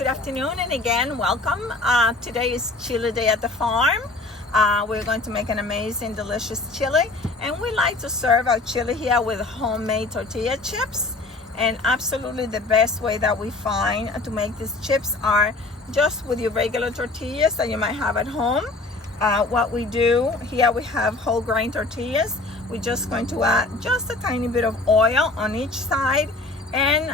good afternoon, and again, welcome. Today is chili day at the farm. We're going to make an amazing, delicious chili, and we like to serve our chili here with homemade tortilla chips. And absolutely the best way that we find to make these chips are just with your regular tortillas that you might have at home. What we do here, we have whole grain tortillas. We're just going to add just a tiny bit of oil on each side, and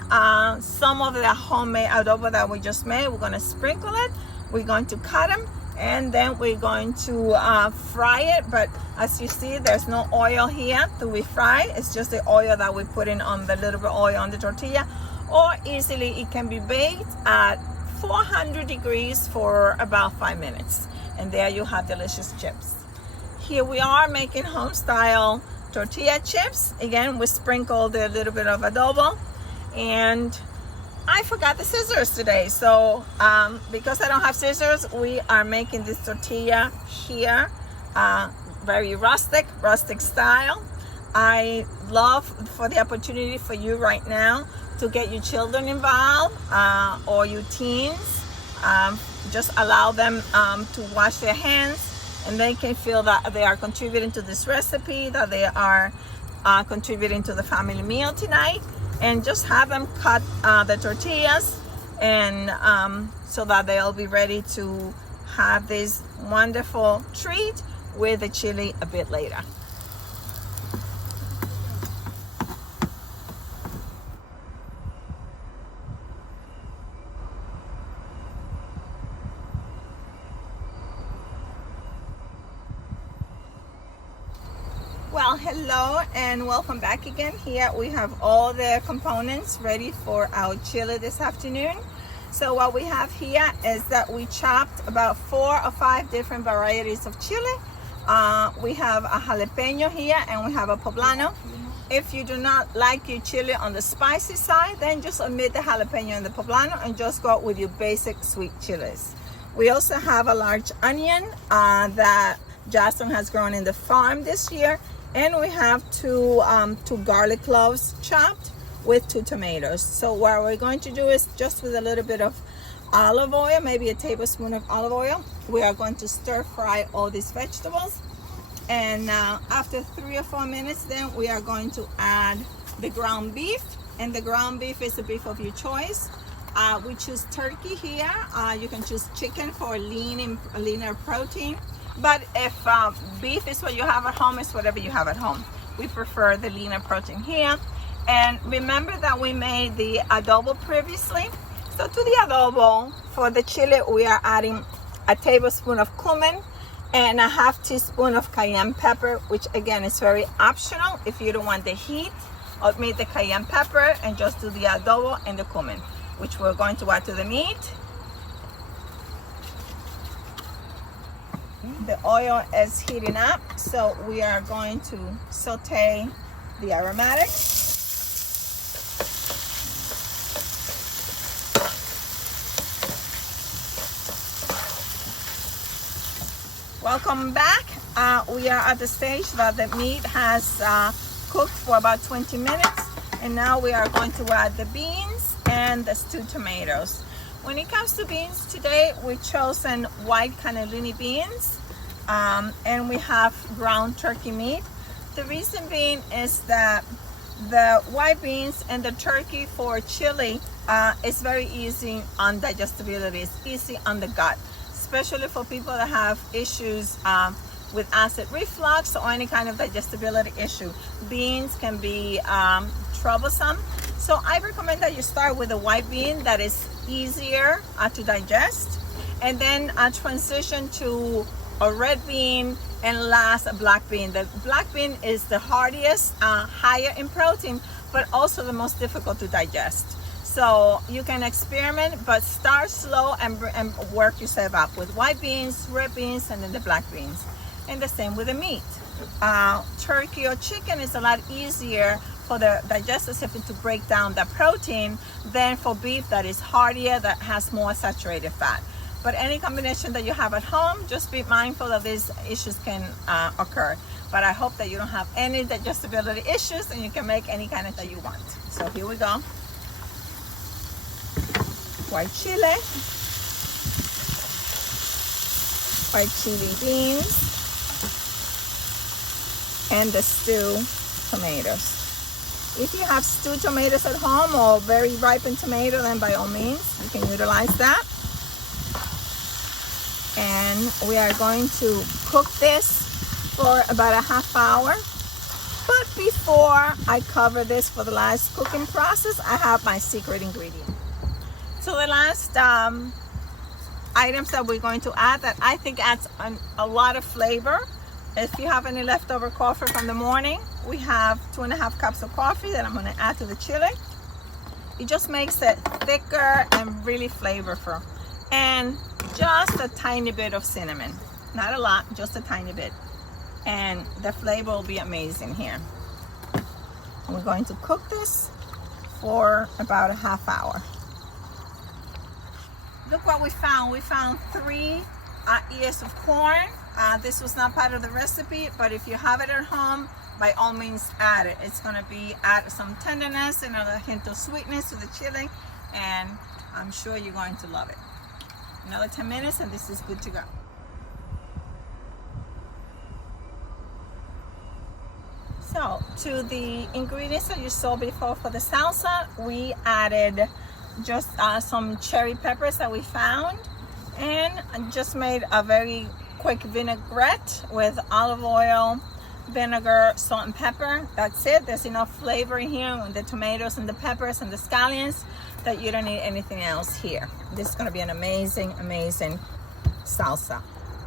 some of the homemade adobo that we just made, we're going to sprinkle it. We're going to cut them, and then we're going to fry it. But as you see, there's no oil here to be fried. It's just the oil that we put in on the little bit of oil on the tortilla. Or easily it can be baked at 400 degrees for about 5 minutes, and there you have delicious chips. Here we are making home style tortilla chips. Again, we sprinkled a little bit of adobo, and I forgot the scissors today, so because I don't have scissors, we are making this tortilla here very rustic style. I love for the opportunity for you right now to get your children involved or your teens. Just allow them to wash their hands, and they can feel that they are contributing to this recipe, that they are contributing to the family meal tonight. And just have them cut the tortillas, and so that they'll be ready to have this wonderful treat with the chili a bit later. Well, hello and welcome back again. Here we have all the components ready for our chili this afternoon. So what we have here is that we chopped about 4 or 5 different varieties of chili. We have a jalapeno here, and we have a poblano. If you do not like your chili on the spicy side, then just omit the jalapeno and the poblano and just go with your basic sweet chilies. We also have a large onion that Justin has grown in the farm this year. And we have two garlic cloves chopped with 2 tomatoes. So what we're going to do is just with a little bit of olive oil, maybe a tablespoon of olive oil, we are going to stir fry all these vegetables. And after 3 or 4 minutes, then we are going to add the ground beef. And the ground beef is the beef of your choice. We choose turkey here. You can choose chicken for leaner protein. But if beef is what you have at home, it's whatever you have at home. We prefer the leaner protein here. And remember that we made the adobo previously. So to the adobo for the chili, we are adding a tablespoon of cumin and a half teaspoon of cayenne pepper, which again is very optional. If you don't want the heat, omit the cayenne pepper and just do the adobo and the cumin, which we're going to add to the meat. The oil is heating up, so we are going to saute the aromatics. Welcome back. We are at the stage that the meat has cooked for about 20 minutes, and now we are going to add the beans and the stewed tomatoes. When it comes to beans today, we've chosen white cannellini beans, and we have ground turkey meat. The reason being is that the white beans and the turkey for chili is very easy on digestibility. It's easy on the gut, especially for people that have issues with acid reflux or any kind of digestibility issue. Beans can be troublesome. So I recommend that you start with a white bean that is easier to digest, and then transition to a red bean, and last a black bean. The black bean is the hardiest, higher in protein, but also the most difficult to digest. So you can experiment, but start slow and work yourself up with white beans, red beans, and then the black beans. And the same with the meat. Turkey or chicken is a lot easier for the digestive system to break down the protein than for beef that is hardier, that has more saturated fat. But any combination that you have at home, just be mindful that these issues can occur. But I hope that you don't have any digestibility issues and you can make any kind of that you want. So here we go. white chili, white chili beans, and the stewed tomatoes. If you have stewed tomatoes at home or very ripened tomato, then by all means, you can utilize that. And we are going to cook this for about a half hour. But before I cover this for the last cooking process, I have my secret ingredient. So the last items that we're going to add that I think adds a lot of flavor. If you have any leftover coffee from the morning, we have 2.5 cups of coffee that I'm going to add to the chili. It just makes it thicker and really flavorful. And just a tiny bit of cinnamon. Not a lot, just a tiny bit. And the flavor will be amazing here. And we're going to cook this for about a half hour. Look what we found. We found 3 ears of corn. This was not part of the recipe, but if you have it at home, by all means add it. It's going to add some tenderness and a hint of sweetness to the chili, and I'm sure you're going to love it. Another 10 minutes and this is good to go. So to the ingredients that you saw before for the salsa, we added just some cherry peppers that we found, and just made a very quick vinaigrette with olive oil, vinegar, salt and pepper. That's it. There's enough flavor in here with the tomatoes and the peppers and the scallions that you don't need anything else here. This is going to be an amazing salsa.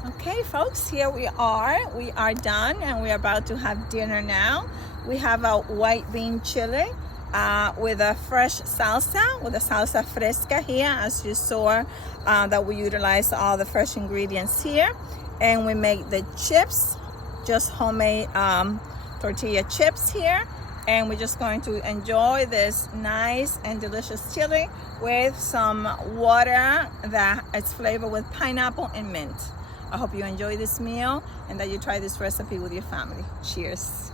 Okay folks, here we are done, and we are about to have dinner now. We have a white bean chili with a fresh salsa, with a salsa fresca here, as you saw, that we utilize all the fresh ingredients here. And we make the chips, just homemade tortilla chips here. And we're just going to enjoy this nice and delicious chili with some water that is flavored with pineapple and mint. I hope you enjoy this meal and that you try this recipe with your family. Cheers.